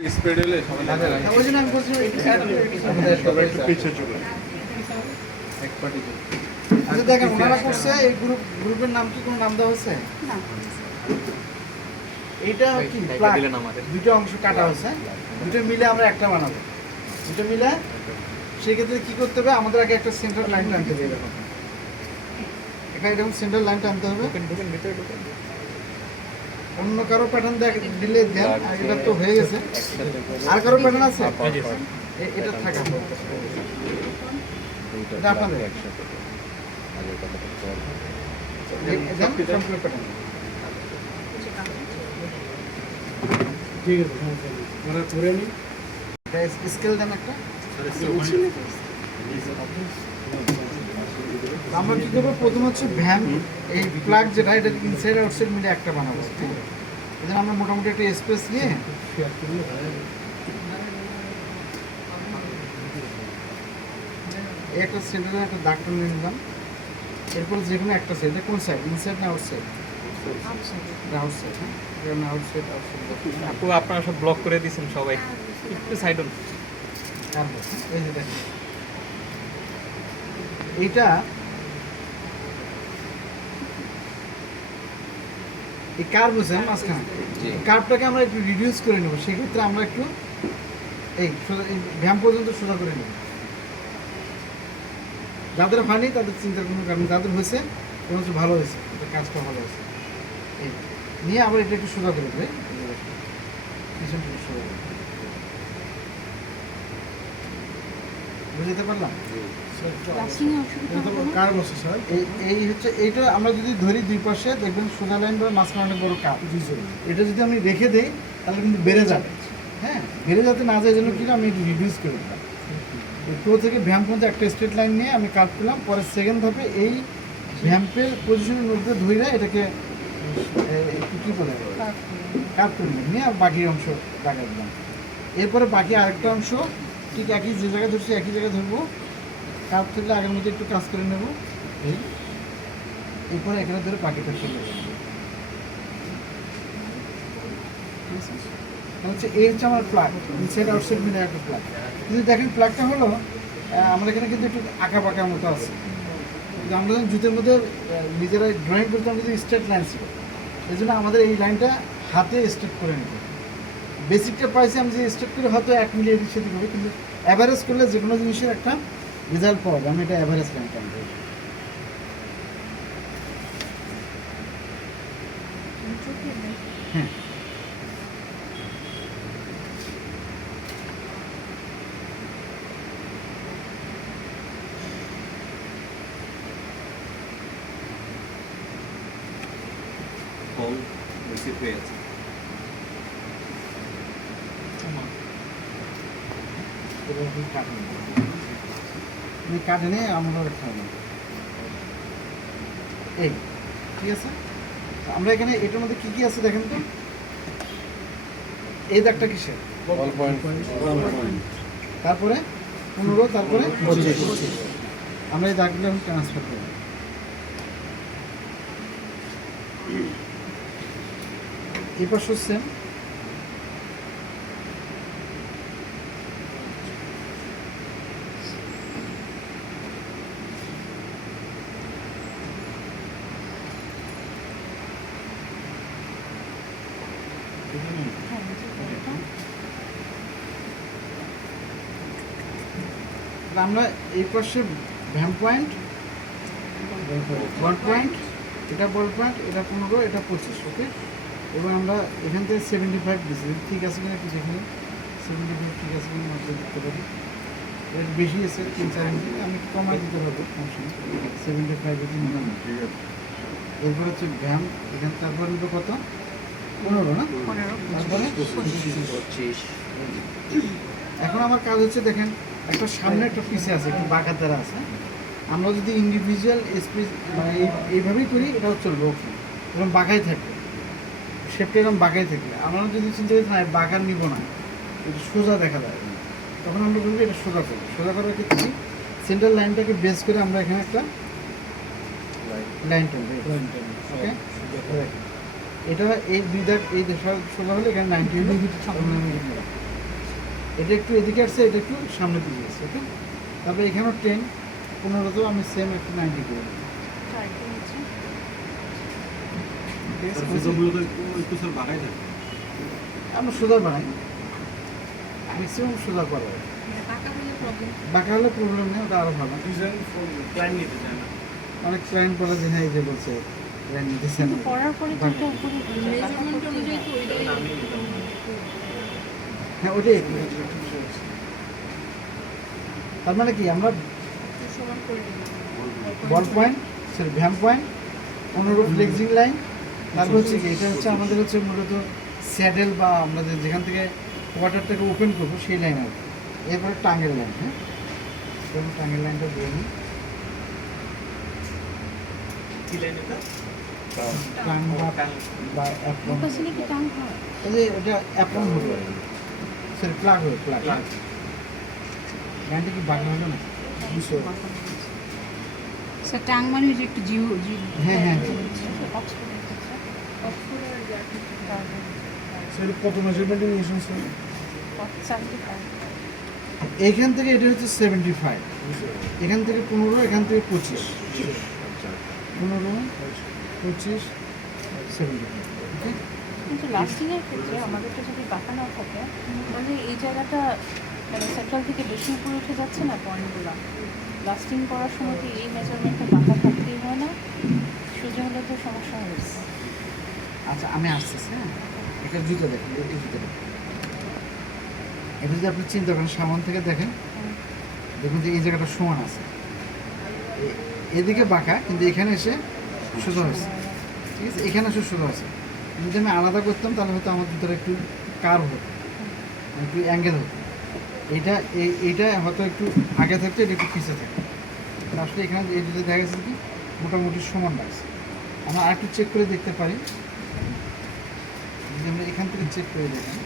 Spread হলে সবাই লাগে লাগে ওই জন্য আমি বলছি একটু পিছিয়ে চলে এক পার্টি আচ্ছা দেখেন ওনারা করছে এই গ্রুপের নাম কি কোনো নাম দেওয়া হয়েছে না এইটা কি প্লাগ দুটো অংশ কাটা হয়েছে দুটো মিলে আমরা একটা বানাবো দুটো মিলে সেক্ষেত্রে কি করতে হবে আমাদের আগে একটা সেন্টার লাইন টানতে হবে এরকম এখানে এরকম সেন্টার লাইন টানতে হবে অন্য কারো প্যাটার্ন দিলে দেন এটা তো হয়ে গেছে আর কারো প্যাটার্ন আছে এটা থাকা এটা আপনাদের ঠিক আছে ওরা করে নি স্কেল দেন একটা আমরা কি করবো প্রথম হচ্ছে ভ্যান এই প্লাগ যেটা এটা ইনসাইড আউটসাইড মিলে একটা বানাবো এই জন্য আমরা মোটামুটি একটা স্পেস নিয়ে একটা সেন্টারে একটা দাগটা নিয়ে নিলাম এরপর যে কোনো একটা সাইড কোন সাইড ইনসাইড না আউটসাইড আউটসাইড হ্যাঁ আউটসাইড আপু আপনারা সব ব্লক করে দিয়েছেন সবাই একটু সাইড হন এই যে দেখেন এইটা এই কার্ভ আছে মাঝখানে কার্ভটাকে আমরা একটু রিডিউস করে নেব সেক্ষেত্রে আমরা একটু এই ভ্যাম পর্যন্ত সোজা করে নেব যাদের হয়নি তাদের চিন্তার কোনো কারণ যাদের হয়েছে এবং হচ্ছে ভালো হয়েছে কাজটা ভালো হয়েছে এই নিয়ে আবার এটা একটু সোজা করে দেবে পিছনটা একটু সোজা করে বুঝতে পারলাম কার বসে স্যার এই হচ্ছে এইটা আমরা যদি ধরি দুই পাশে দেখবেন সোজা লাইন বা মাঝখানে অনেক বড় কাপ এটা যদি আমি রেখে দিই তাহলে কিন্তু বেড়ে যাবে হ্যাঁ বেড়ে যাতে না যায় জন্য কিন্তু আমি একটু রিডিউস করে দিলাম প্রো থেকে ভ্যাম্প পর্যন্ত একটা স্ট্রেট লাইন নিয়ে আমি কাট করলাম পরে সেকেন্ড ধাপে এই ভ্যাম্পের পজিশনের মধ্যে ধরে এটাকে কী বলে কাট করে নিয়ে আর বাকি অংশ লাগাই দিলাম এরপরে বাকি আরেকটা অংশ ঠিক একই যে জায়গায় ধরছি একই জায়গায় ধরবো কাপ থাকলে আগের মধ্যে একটু কাজ করে নেব এই এরপরে এখানে ধরে বাকিটা চলে যাবে হচ্ছে এই হচ্ছে আমার প্লাগ ইনসাইড আউটসাইড মিলে একটা প্লাগ কিন্তু দেখেন প্লাগটা হলো আমরা এখানে কিন্তু একটু আঁকা পাকার মতো আছে কিন্তু আমরা যখন জুতের মধ্যে নিজেরা ড্রয়িং করতাম কিন্তু স্ট্রেট লাইন ছিল এই জন্য আমাদের এই লাইনটা হাতে স্ট্রেট করে নিতে বেসিকটা পাইছি আমি যে স্ট্রেট করে হয়তো 1 মিলি এদিক সেদিক হবে কিন্তু অ্যাভারেজ করলে যে কোনো জিনিসের একটা রেজাল্ট পাওয়া যায় আমি এটা অ্যাভারেজ লাইনটা আনবো হ্যাঁ কল রিসিভ হয়ে আছে কাটে নিয়ে আমরা রাখতে হবে এই ঠিক আছে আমরা এখানে এটার মধ্যে কী কী আছে দেখেন তো এই দাগটা কিসের তারপরে 15 তারপরে 25 আমরা এই দাগগুলো এখন ট্রান্সফার করব এই পাশ হচ্ছে আমরা এই পাশে ভ্যাম পয়েন্ট 1 পয়েন্ট এটা বল পয়েন্ট এটা 15 এটা 25 ওকে এবং আমরা এখান থেকে 75 দিচ্ছি ঠিক আছে কিনা কিছু এখানে 75 ঠিক আছে কিনা আমরা দেখতে পারি এর বেশি আছে 3-4 ইঞ্চি আমি কমাই দিতে পারবো 75 এর মনে হয় ঠিক আছে এরপর হচ্ছে ভ্যাম এখান তারপর নিব কত 15 না 15 তারপরে 25 এখন আমার কাজ হচ্ছে দেখেন একটা সামনে একটা পিছে আছে একটু বাঁকা তারা আছে আমরা যদি ইন্ডিভিজুয়াল স্পেস মানে এইভাবেই করি এটা হচ্ছে লোক এরকম বাঁকাই থাকবে শেপটা এরকম বাঁকাই থাকবে আমরা যদি চিন্তা করি না বাঁকা নিব না এটা সোজা দেখা যায় তখন আমরা বলবো এটা সোজা করবো সোজা করার ক্ষেত্রে সেন্টার লাইনটাকে বেস করে আমরা এখানে একটা লাইন টানবো ওকে এটা এই দুই দাগ এই সোজা হলে এখানে 90 ডিগ্রি এটা একটু এদিকে আসছে, এটা একটু সামনের দিকে আসছে, ওকে। তারপরে এখানেও 10, 15তেও আমি সেম একটু 90 করে দিই। ঠিক আছে? একটু স্যার বাড়াই দেন। আমরা সোজা বানাই, ম্যাক্সিমাম সোজা করা হয়। বাঁকা হলে প্রবলেম নেই, ওটা আরও ভালো। ডিজাইন ফর ক্লাইন্ট নিতে চায় না। অনেক ক্লায়েন্ট বলে যে হ্যাঁ এই যে বলছে ক্লায়েন্ট নিতেছে না। পড়ার পরে তো এটা উপরে মেজারমেন্ট অনুযায়ী তো ওইটাই আমি হ্যাঁ ওটাই। তার মানে কি আমরা সমান করে দিলাম বল পয়েন্ট, সরি ভ্যাম পয়েন্ট, 15 ফ্লেক্সিং লাইন, তারপর হচ্ছে কি এটা হচ্ছে আমাদের হচ্ছে মূলত স্যাডেল বা আমরা যেখান থেকে কোয়ার্টারটাকে ওপেন করবো সেই লাইন আর কি। এরপরে টাঙ্গের লাইন, হ্যাঁ যেমন টাঙ্গের লাইনটা দিয়ে নিই। কি লাইন এটা? টাং বা অ্যাপ্লন, ফোকাসিলে কি টাং হয়? এই যে এটা অ্যাপ্লন হবে, সরি প্লাগ হবে, প্লাগ। লাইনটা কি বাঁকা হলো না? স্যার টাং মানে যে একটু জিও হ্যাঁ হ্যাঁ। সেটা কত মেজারমেন্টে নিয়েছেন স্যার? এইখান থেকে এটা হচ্ছে 75, এখান থেকে 15, এখান থেকে 25, 15, 25, 75, ওকে। কিন্তু লাস্টিংয়ের ক্ষেত্রে আমাদেরটা যদি বাঁকা না থাকে তাহলে এই জায়গাটা মানে সেন্ট্রাল থেকে বেশি উপরে উঠে যাচ্ছে না পয়েন্টগুলো। লাস্টিং করার সময় কি এই মেজারমেন্টটা বাঁকা থাকতেই হয় না? সোজা হলে তো সমস্যা হয়েছে। আচ্ছা আমি আসতেছি, হ্যাঁ এটা জুতো দেখেন, এই জুতো দেখেন, এটা যদি আপনি চিন্তা করেন সামন থেকে দেখেন, দেখুন যে এই জায়গাটা সমান আছে, এদিকে বাঁকা কিন্তু এখানে এসে সোজা হয়েছে, ঠিক আছে, এখানে এসে সোজা হয়েছে। যদি আমি আলাদা করতাম তাহলে হয়তো আমার ভিতরে একটু কার্ভ হতো, একটু অ্যাঙ্গেল হতো। এইটা হয়তো একটু আগে থাকতো, এটা একটু পিছিয়ে থাকতো। আসলে এখানে এই দুটো দেখা গেছে কি মোটামুটি সমান লাগছে। আমরা আরেকটু চেক করে দেখতে পারি, যদি আমরা এখান থেকে চেক করে দেখেন,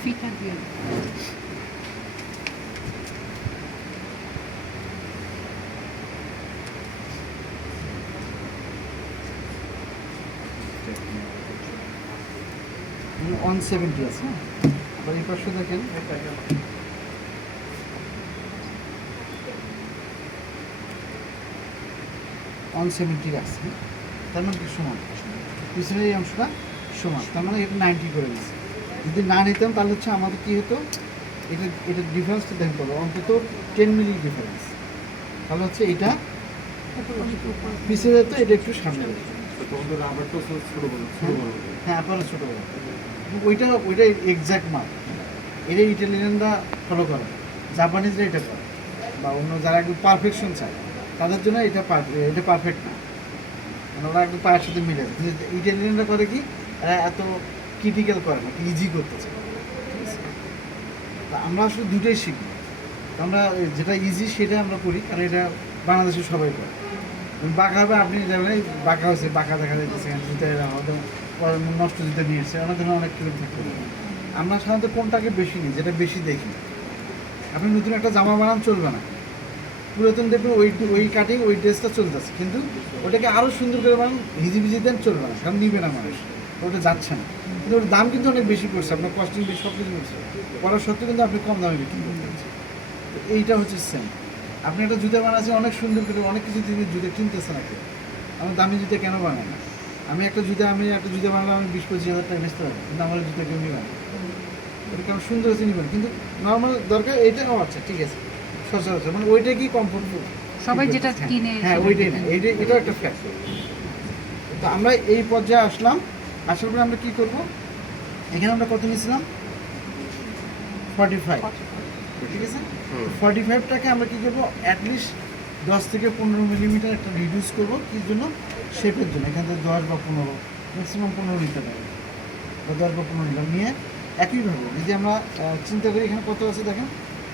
ফিটা দিয়ে মানে 170 আছে, হ্যাঁ। আবার এই পাশে দেখেন 170 আছে, তার মানে কি সমান, পিছনের এই অংশটা সমান, তার মানে এটা 90 করে দিচ্ছে। যদি না নিতাম তাহলে হচ্ছে আমাদের কী হতো, এটা ডিফারেন্সটা দেখতে হবে অন্তত 10 মিলি ডিফারেন্স, তাহলে হচ্ছে এটা পিছিয়ে যেত, এটা একটু সামনে যেত। তোমাদের রাবারটা ছোট বড় হ্যাঁ আপনারা ছোটো বড়, ওইটা এক্স্যাক্ট মাপ। এটা ইটালিয়ানরা ফলো করে, জাপানিজরা এটা করে, বা অন্য যারা একটু পারফেকশন চায় তাদের জন্য এটা পারফেক্ট না, মানে ওরা একটু পায়ের সাথে মিলে যায়। কিন্তু ইটালিয়ানরা করে কি, এরা এত ক্রিটিক্যাল করে না, ইজি করতে চায়, ঠিক আছে। তা আমরা আসলে দুটোই শিখি, আমরা যেটা ইজি সেটা আমরা করি, কারণ এটা বাংলাদেশে সবাই করে। বাঁকা হবে, আপনি যাবেন বাঁকা হয়েছে, বাঁকা দেখা যাচ্ছে জুতা হয়তো নষ্ট জুতা নিয়ে এসছে, ওনার জন্য অনেক ক্লিপ থাকতে পারে। আমরা সাধারণত কোনটাকে বেশি নিই, যেটা বেশি দেখি। আপনি নতুন একটা জামা বানান চলবে না, পুরাতন দেখবেন ওই কাটিং ওই ড্রেসটা চলতেছে, কিন্তু ওটাকে আরও সুন্দর করে বানান হিজিবিজি দেন চলবে না, কারণ নিবে না মানুষ, ওটা যাচ্ছে না। কিন্তু ওর দাম কিন্তু অনেক বেশি পড়ছে, আপনার কস্টিং বেশি, সব কিছু পড়ছে, করার সত্ত্বেও কিন্তু আপনি কম দামে বিক্রি করতে পারছেন। তো এইটা হচ্ছে সেম, আপনি একটা জুতা বানাচ্ছেন অনেক সুন্দর করে, অনেক কিছু জিনিস জুতা কিনতেছে না কেউ, আমার দামি জুতা কেন বানায় না? আমি একটা জুতা বানালাম, আমি 20-25 হাজার টাকা বেচতে পারবো, কিন্তু আমার জুতা কেউ নিবে না, এটা কারণ সুন্দর হচ্ছে নিবেন, কিন্তু নর্মাল দরকার এইটাও আচ্ছা ঠিক আছে সচরাচর, মানে ওইটাই কি কমফোর্টেবল সবাই যেটা কিনে হ্যাঁ ওইটাই না, এটাও একটা ফ্যাক্ট। তো আমরা এই পর্যায়ে আসলাম, আসার পরে আমরা কী করবো, এখানে আমরা কত নিয়েছিলাম 45, ঠিক আছে। 45টাকে আমরা কী করবো, অ্যাটলিস্ট 10 থেকে 15 মিলিমিটার একটা রিডিউস করবো, কী জন্য, শেপের জন্য। এখান থেকে 10 বা 15, ম্যাক্সিমাম 15 নিতে পারি, বা 10 বা 15 নিলাম। নিয়ে একইভাবে যদি আমরা চিন্তা করি, এখানে কত আছে দেখেন,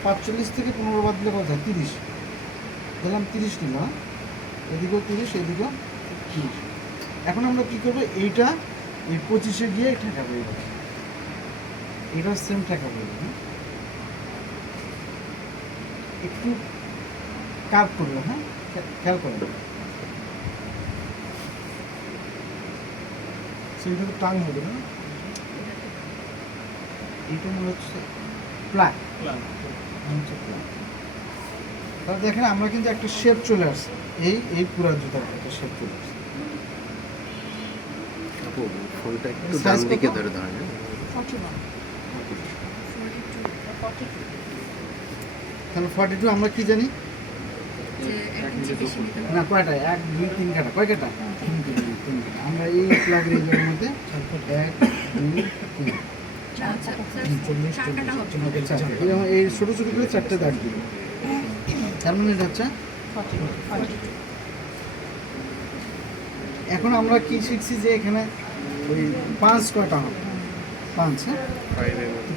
45 থেকে 15 বাদ দিলে কত হয়, 30 দিলাম, 30 নিলাম, এদিকেও 30, এদিকেও 30। এখন আমরা কী করবো, এইটা এই 25-এ গিয়ে ঠেকাবো, এটা সেম ঠেকাবো, একটু কার্ভ করবো, হ্যাঁ খেয়াল করবো, সেইটা টাং হবে না, এইটা মনে হচ্ছে প্লাগ। তাহলে দেখেন আমরা কিন্তু একটা শেপ চলে আসছে, এই পুরা জুতার একটা শেপ চলে আসছে। আপু ফোনটা একটু Size ডান কত? দিকে ধরে ধরেন। 41 তাহলে 42 আমরা কি জানি যে এক ইঞ্চি বেশি নিতে হবে। না কয়টা, 1 2 3 কাটা, কয় কাটা? 3 কাটা। আমরা এই প্লাগের এই জায়গার মধ্যে 1 2 3 আচ্ছা, স্যার, চার কাটা হবে। চারটে। এরকম এই ছোটো ছোটো করে 4টে দাগ দিব। তার মানে এটা হচ্ছে 42 এখন আমরা কি শিখছি যে এখানে ওই 5 কয়টা হবে, 5, হ্যাঁ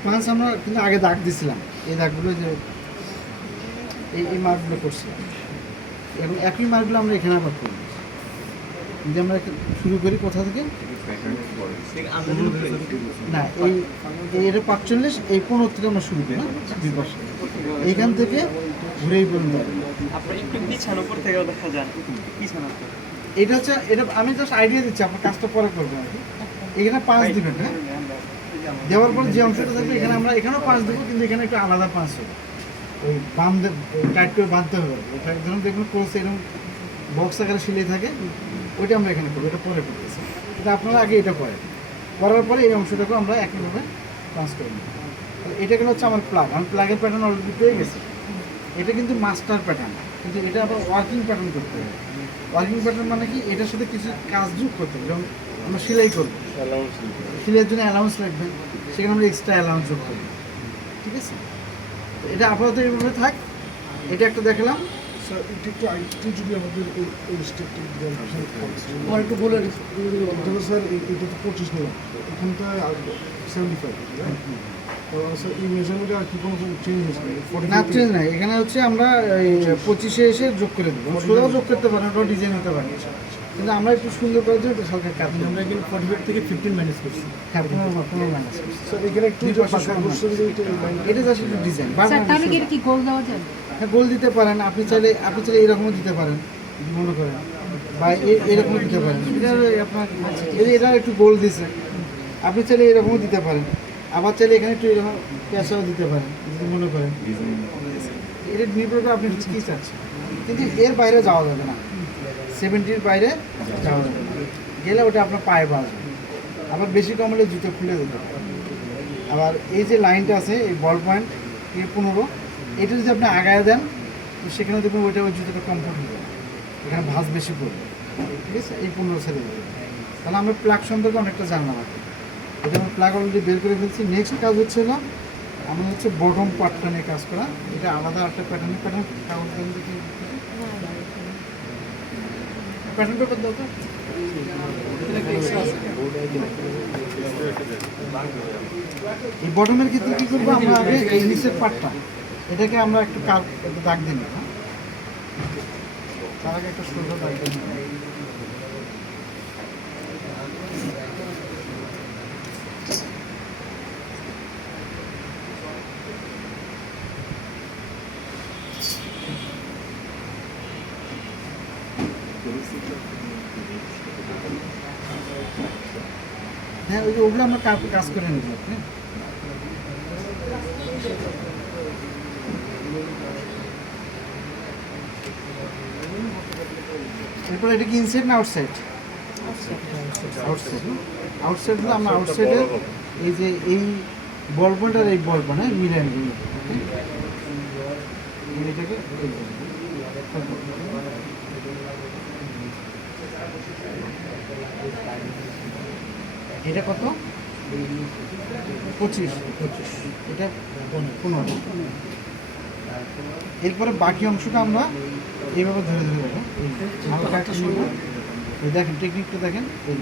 5 আমরা কিন্তু আগে দাগ দিছিলাম, এই দাগগুলো যে এই মার্কগুলো করছি। এখন একই মার্কগুলো আমরা এখানে আবার করব। যদি আমরা শুরু করি কোথা থেকে, না এই এটা 45, এই 15 থেকে আমরা শুরু করি, দুই পাশে এইখান থেকে ঘুরে এই পর্যন্ত আসবে। আপনার একটু পিছানো উপর থেকেও দেখা যায় পিছানো। এটা হচ্ছে, এটা আমি জাস্ট আইডিয়া দিচ্ছি, আপনার কাজটা পরে করবেন আর কি। এখানে 5 দিবেন, হ্যাঁ দেওয়ার পর যে অংশটা থাকবে এখানে আমরা এখানেও 5 দেবো, কিন্তু এখানে একটু আলাদা 5 হবে। ওই বাঁধতে টাইট করে বাঁধতে হবে। এটা ধরুন দেখুন ক্রস এরকম বক্স আকারে সিলাই থাকে, ওইটা আমরা এখানে করবো, এটা পরে করতেছি। এটা আপনারা আগে এটা করেন, করার পরে এই অংশটাকেও আমরা একইভাবে পাস করে নেব। এটা গেলে হচ্ছে আমার প্লাগ, আমি প্লাগের প্যাটার্ন অলরেডি পেয়ে গেছি। এটা কিন্তু মাস্টার প্যাটার্ন, কিন্তু এটা আবার ওয়ার্কিং প্যাটার্ন করতে হবে। ওয়ার্কিং প্যাটার্ন মানে কি, এটার সাথে কিছু কাজ যোগ করতে হবে। যেমন আমরা সেলাই করবো, সেলাইয়ের জন্য অ্যালাউন্স লাগবে, সেখানে আমরা এক্সট্রা অ্যালাউন্স যোগ করবো, ঠিক আছে? তো এটা আপাতত এইভাবে থাক। এটা একটা দেখালাম। স্যার এটা একটু আরেকটু যদি আমাদের এই স্টেপটা দেওয়ার আর একটু বলে এটা স্যার এটা তো 25 নিলাম, এখানটা 75, তো স্যার এই মেজারমেন্টে আর কি কোনো চেঞ্জ হয়েছে না, চেঞ্জ নাই। এখানে হচ্ছে আমরা 25-এ এসে যোগ করে দেবো, সোজাও যোগ করতে পারেন, ওটাও ডিজাইন হতে পারে, কিন্তু আমরা একটু সুন্দর করার জন্য সরকার কাজ করি। আমরা এখানে 45 থেকে 15 মাইনাস করছি। হ্যাঁ 15 মাইনাস স্যার এখানে একটু দুই পাশে পাশে বসে যে এটা এই লাইনটা এটা জাস্ট একটু ডিজাইন। স্যার তাহলে কি এটা কি গোল দেওয়া যাবে? হ্যাঁ গোল দিতে পারেন, আপনি চাইলে এরকমও দিতে পারেন যদি মনে করেন, বা এরকমও দিতে পারেন। এটা আপনার এটা একটু গোল দিছে, আপনি চাইলে এরকমও দিতে পারেন, আবার চাইলে এখানে একটু এরকম পেঁচাও দিতে পারেন যদি মনে করেন। এটা নির্ভর করে আপনি কী চাচ্ছেন, কিন্তু এর বাইরে যাওয়া যাবে না, 70-র বাইরে যাওয়া যাবে না। গেলে ওটা আপনার পায়ে বাজবে, আবার বেশি কমলে জুতো খুলে যেতে পারে। আবার এই যে লাইনটা আছে, এই বল পয়েন্ট 15, এটা যদি আপনি আগায় দেন, তো সেখানে দেখবেন ওইটা ওই জুতোটা কমফোর্ট হয়ে যাবে, এখানে ভাঁজ বেশি পড়বে, ঠিক আছে? এই 15 ছেড়ে দেবে। তাহলে আমরা প্লাগ সম্পর্কে অনেকটা জানলাম আর কি। এটা আমরা প্লাগ অলরেডি বের করে ফেলছি। নেক্সট কাজ হচ্ছে না, আমাদের হচ্ছে বটম পার্টটা নিয়ে কাজ করা। এটা আলাদা একটা প্যাটার্ন কাগজ দেখি, প্যাটার্ন পেপার দাও তো। এই বটমের ক্ষেত্রে কী করবো, আমরা আগে এই নিচের পার্টটা এটাকে আমরা একটু দাগ দিই না, তার আগে একটা সোজা দাগ দিই। হ্যাঁ ওই যে ওগুলো আমরা কাজ করে নেব। হ্যাঁ এরপর এটা কি ইনসাইড না আউটসাইড? আউটসাইড। আউটসাইড হলে আমরা আউটসাইডের এই যে এই বল পয়েন্ট আর এই বল পয়েন্ট, হ্যাঁ মিলাই নেব। এটাকে এটা কত? 25, এটা 15। এরপরে বাকি অংশটা আমরা এইভাবে ধরে ধরে দেবো। হালকা একটা শুরু, এই দেখেন টেকনিকটা দেখেন। এই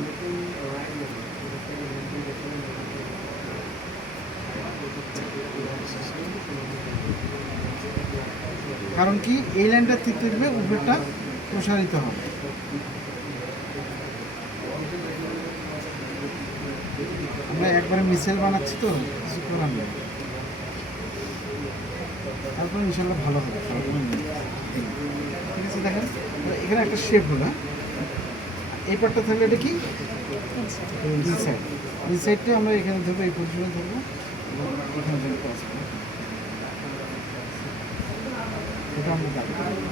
কারণ কি, এই লাইনটা ঠিক থাকবে, উপরটা প্রসারিত হবে। আমরা একবারে মিসেল বানাচ্ছি তো, কিছু করার নেই। তারপরে ইনশাল্লাহ ভালো হবে, ঠিক আছে? দেখেন এখানে একটা শেপ হলো, এই পার্টটা থাকলে এটা কি ইনসাইড। ইনসাইডটা আমরা এখানে ধরবো, এই পজিশনে ধরবো, এখানে যে ক্রস করে এটা আমরা দাগ দেবো।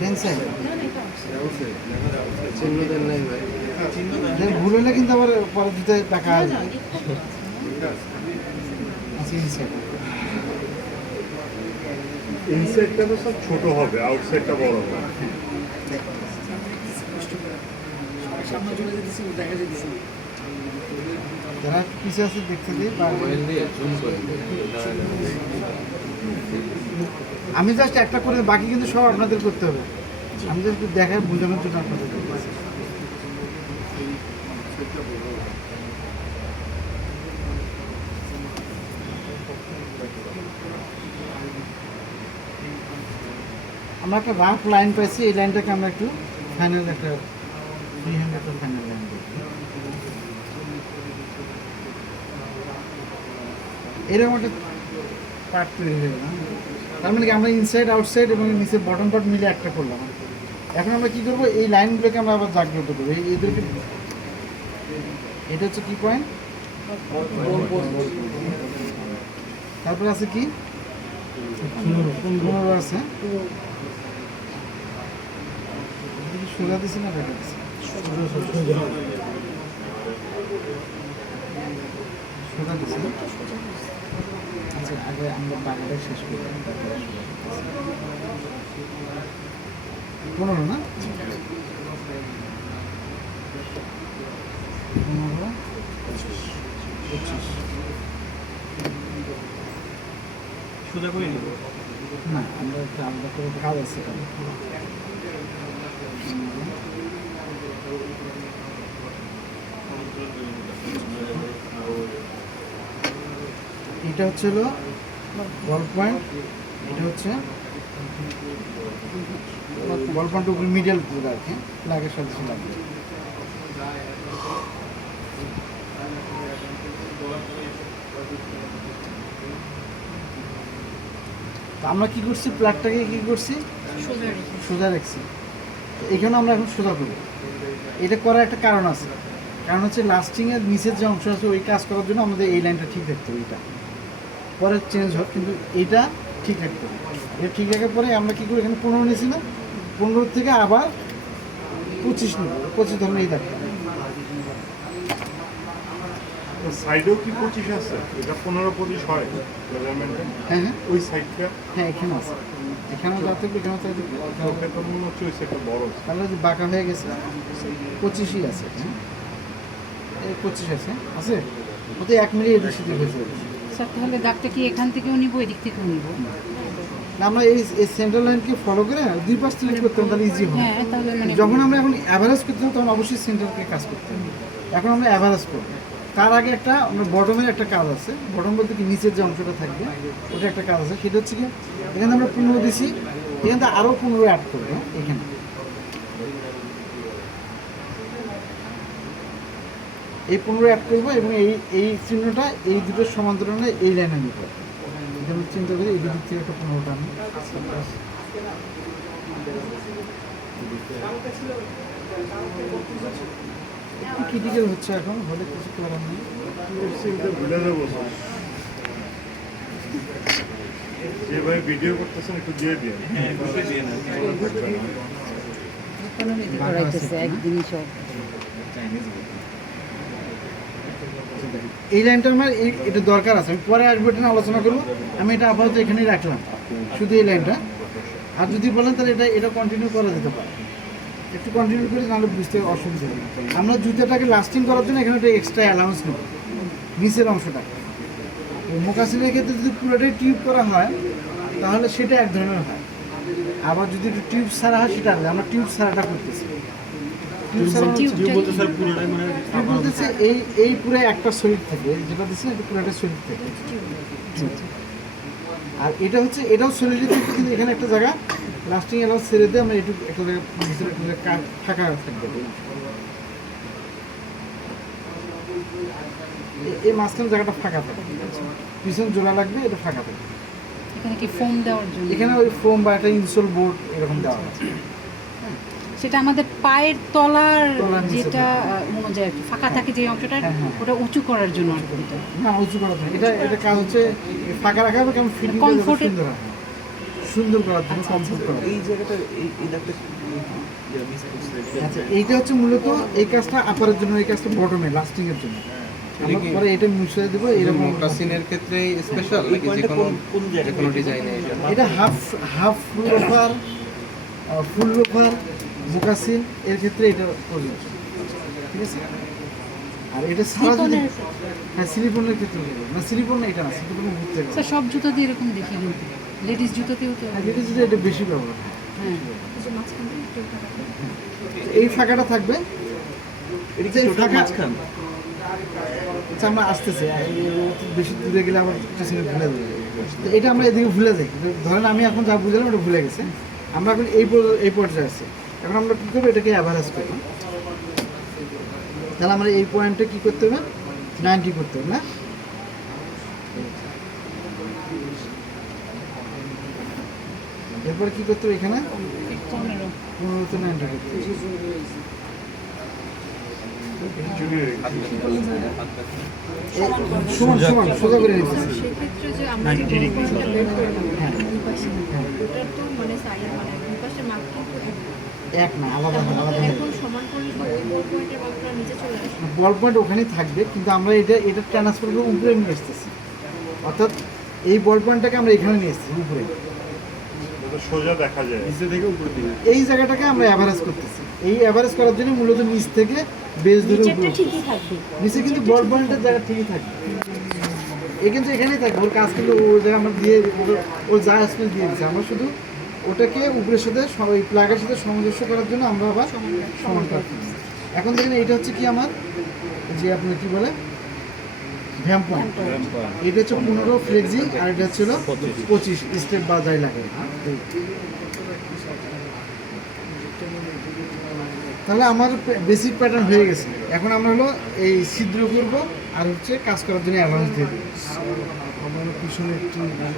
ডেন সাইড ভুল হলে কিন্তু আবার পরে দিতে টাকা আসবে। আচ্ছা ইনসাইড ইনসাইডটা তো সব ছোট হবে, আউটসাইডটা বড় হবে। যারা পিছিয়ে আছে দেখতে দিই বা আমি জাস্ট একটা করে বাকি কিন্তু সব আপনাদের করতে হবে। আমি জাস্ট দেখায় বোঝানোর জন্য আপনাদের করতেছি। আমরা একটা রাফ লাইন পাইছি, এই লাইনটাকে আমরা একটু ফাইনাল একটা ফ্রি হ্যান্ড একটা ফাইনাল লাইন করব। এরকম একটা পার্ট তৈরি হয়ে গেল। তার মানে কি আমরা ইনসাইড আউটসাইড এবং নিচে বটম পার্ট মিলে একটা করলাম। এখন আমরা কি করবো, এই লাইনগুলোকে আমরা আবার জাগ্রত করবো। এদেরকে এটা হচ্ছে কি পয়েন্ট, তারপরে আছে কি 15 আছে। সোজা দিছি না বেটা দিছি? সোজা দিছি। আচ্ছা আগে আমরা টাকাটা শেষ করি, 15 না 15 25 সোজা করে নিব। না আমরা একটা আলাদা করে কাজ আছে। এটা হচ্ছে হলো বল পয়েন্ট, এটা হচ্ছে বল পয়েন্ট উপরে মিডল পুরো আর কি, লাগের সাথে লাগবে। আমরা কি করছি, প্লাগটাকে কি করছি, সোজা রাখছি। এখানে আমরা এখন সোজা করি। এটা করার একটা কারণ আছে, কারণ হচ্ছে লাস্টিংয়ের নিচের যে অংশ আছে ওই কাজ করার জন্য আমাদের এই লাইনটা ঠিক রাখতে হবে। এটা পরে চেঞ্জ হোক, কিন্তু এইটা ঠিক রাখতে হবে। এটা ঠিক রাখার পরে আমরা কী করি, এখানে 15 নিয়েছি না, 15 থেকে আবার 25 নেব। 25 ধরনের এই দেখতে হবে। সাইডেও কি 25 আছে? এটা 15-25 হয় মেজারমেন্টে? হ্যাঁ হ্যাঁ ওই সাইডটা হ্যাঁ এখানে আছে, এখানেও যাতে এখানেও যাতে ওটা তো মনে হচ্ছে ওই সাইডটা বড়। তাহলে যে বাঁকা হয়ে গেছে 25ই আছে। হ্যাঁ এই 25 আছে, আছে ওতে 1 মিলি এদিক সেদিক হয়েছে। স্যার তাহলে দাগটা কি এখান থেকেও নিব, এদিক থেকেও নিব? না আমরা এই সেন্ট্রাল লাইনকে ফলো করে দুই পাশ থেকে করতে হবে, তাহলে ইজি হবে। হ্যাঁ তাহলে মানে যখন আমরা এখন অ্যাভারেজ করতে হবে তখন অবশ্যই সেন্টারকে কাজ করতে হবে। এখন আমরা অ্যাভারেজ করব, তার আগে একটা আমরা বটমের একটা কাজ আছে। বটম বলতে কি নিচের যে অংশটা থাকবে ওটা একটা কাজ আছে। সেটা হচ্ছে কি, এখানে আমরা 15 দিছি, এখান থেকে আরও 15 অ্যাড করবো এখানে। এই 15 অ্যাড করবো এবং এই চিহ্নটা এই দুটোর সমান্তরালে এই লাইনে নিব। এখানে চিন্তা করি এই দিক থেকে একটা 15টা আমি একটু ক্রিটিক্যাল হচ্ছে এখন, হলে কিছু করার নেই। ভুলে যাবো স্যার। যে ভাই ভিডিও করতেছেন একটু দিয়ে দিয়ে একদিনই সব এই লাইনটা আমার এটা দরকার আছে, আমি পরে আসবো, এটা নিয়ে আলোচনা করবো। আমি এটা আপাতত এখানেই রাখলাম, শুধু এই লাইনটা। আর যদি বলেন তাহলে এটা কন্টিনিউ করা যেতে পারে, একটু কন্টিনিউ করে, নাহলে বুঝতে অসুবিধা হবে। আমরা জুতাটাকে লাস্টিং করার জন্য এখানে একটা এক্সট্রা অ্যালাউন্স নেব নিচের অংশটা। মোকাসিনের ক্ষেত্রে যদি পুরোটাই টিউব করা হয় তাহলে সেটা এক ধরনের হয়, আবার যদি একটু টিউব ছাড়া হয় সেটা আলাদা। আমরা টিউব ছাড়াটা করতেছি। টিউব ছাড়া বলতেছে এই পুরো একটা শরীর থেকে যেটা দিচ্ছে এটা পুরোটা শরীর থেকে। আর এটা হচ্ছে এটাও শরীরের থেকে, কিন্তু এখানে একটা জায়গা লাস্টিং অ্যালাউন্স ছেড়ে দিয়ে আমরা একটু একটা জায়গায় ভিতরে একটা জায়গায় ফাঁকা থাকবে। এই মাঝখানে জায়গাটা ফাঁকা থাকে, পিছনে জোড়া লাগবে, এটা ফাঁকা থাকে। এখানে কি ফোম দেওয়ার জন্য? এখানে ওই ফোম বা একটা ইনসোল বোর্ড এরকম দেওয়া আছে। সেটা আমাদের পায়ের তলার তলার নিচে যেটা অনুযায়ী আর কি ফাঁকা থাকে যে অংশটা হ্যাঁ, হ্যাঁ। ওটা উঁচু করার জন্য আর কি এটা। না উঁচু করা থাকে এটা কাজ হচ্ছে ফাঁকা রাখা হবে কেমন ফিটিং Comforted- সুন্দর করার জন্য কমফোর্ট করা এই জায়গাটা এই দাগটা মিস করছে আচ্ছা এইটা হচ্ছে মূলত এই কাজটা আপারের জন্য এই কাজটা বটমে লাস্টিং এর জন্য আমরা পরে এটা মুছে দেবো এরকম মোকাসিনের ক্ষেত্রে স্পেশাল এই পয়েন্টটা কোন জায়গায় কোনো ডিজাইনে এটা হাফ ফুল লোফার ফুল লোফার মোকাসিন এর ক্ষেত্রে এটা প্রযোজ্য ঠিক আছে আর এটা সারা যদি সিলিকনের হ্যাঁ সিলিকনের ক্ষেত্রে হবে। না সিলিকন না এটা না সিলিকন ঘুরতে হবে স্যার সব জুতোতে এরকম দেখি কিন্তু লেডিস জুতোতেও তো আর যেটা যেটা এটা বেশি ব্যবহার হয়। হ্যাঁ এই ফাঁকাটা থাকবে এটা কি এই টোটাল ফাঁকা- মাঝখান? আচ্ছা আমরা আসতেছি বেশি দূরে গেলে আবার স্টেশনে ভুলে যাবে তো এটা আমরা এদিকে ভুলে যাই ধরেন আমি এখন যা বুঝলাম ওটা ভুলে গেছে আমরা এখন এই পর্যায়ে আছি এখন আমরা কী করবো এটাকে অ্যাভারেজ করবো তাহলে আমরা এই পয়েন্টে কী করতে হবে 90 করতে হবে না এরপরে কী করতে হবে এখানে 15 15 90 করতে হবে সমান সমান সোজা করে নিতে হবে। সেক্ষেত্রে যে আমরা যে বলপয়েন্টটা বের করলাম দুই পাশে ওটার তো মানে সাইড মানে দুই পাশের মাপ কিন্তু এক। এক না আলাদা হয়, আলাদা তাহলে হয়। এখন সমান করলে কি ওই বলপয়েন্টের মাপটা নিচে চলে আসবে? বল পয়েন্ট ওখানেই থাকবে কিন্তু আমরা এটা ট্রান্সফার করে উপরে নিয়ে আসতেছি অর্থাৎ এই বল পয়েন্টটাকে আমরা এখানে নিয়ে এসেছি উপরে যাতে সোজা দেখা যায়। নিচে থেকে উপরে দিকে এই জায়গাটাকে আমরা অ্যাভারেজ করতেছি এই অ্যাভারেজ করার জন্য মূলত নিচ থেকে বেস ধরে উপরে নিচেরটা উঠতেছি। ঠিকই থাকবে নিচে কিন্তু বল পয়েন্টের জায়গা ঠিকই থাকবে এ কিন্তু এখানেই থাকবে ওর কাজ কিন্তু ও জায়গা আমরা দিয়ে ওর যা স্পেস দিয়ে দিচ্ছি আমরা শুধু ওটাকে উপরের সাথে ওই প্লাগের সাথে সামঞ্জস্য করার জন্য আমরা আবার সমান করতেছি এখন দেখেন এটা হচ্ছে কি আমার যে আপনার কি বলে ভ্যাম্প পয়েন্ট এটা হচ্ছে 15 ফ্লেক্সি আর এটা হচ্ছিল 25 স্টেপ বা যাই লাগে তাহলে আমার বেসিক প্যাটার্ন হয়ে গেছে এখন আমরা হলো এই ছিদ্র করবো আর হচ্ছে কাজ করার জন্য অ্যাডভান্স দিয়ে দেবো আমার পিছনে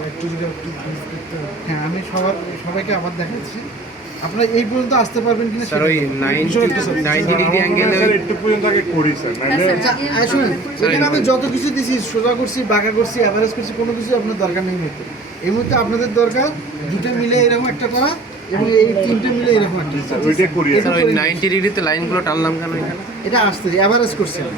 একটু যদি একটু brief করতে হবে। হ্যাঁ আমি সবাইকে আবার দেখাচ্ছি আপনারা এই পর্যন্ত আসতে পারবেন কিনা স্যার ওই 90 ডিগ্রি অ্যাঙ্গেলে স্যার একটু পর্যন্ত আগে করি স্যার নাহলে শুনুন এখানে আমি যত কিছু দিছি সোজা করছি বাঁকা করছি অ্যাভারেজ করছি কোনো কিছু আপনার দরকার নেই মুহূর্তে এই মুহূর্তে আপনাদের দরকার দুটো মিলে এরকম একটা করা এবং এই তিনটে মিলে এরকম একটা ওইটা করি স্যার ওই 90 ডিগ্রিতে লাইনগুলো টানলাম কেন এখানে এটা আসছে অ্যাভারেজ করছি আমি